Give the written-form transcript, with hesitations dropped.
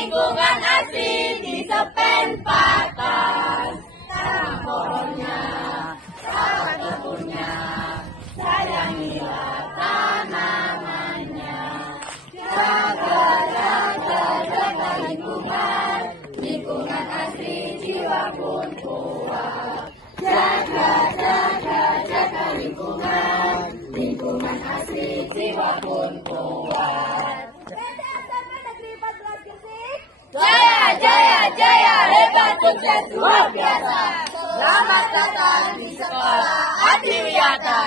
lingkungan asri di sepempatan. Tanam pohonnya, rawat kebunnya, sayangilah tanamannya. Jaga, jaga lingkungan, lingkungan asri jiwa pun kuat. Jaga, jaga lingkungan, lingkungan asri jiwa pun kuat. PT SMP Negeri 14 Gresik. Jaya, jaya, jaya, hebat sukses luar biasa. Selamat datang di sekolah Adiwiyata.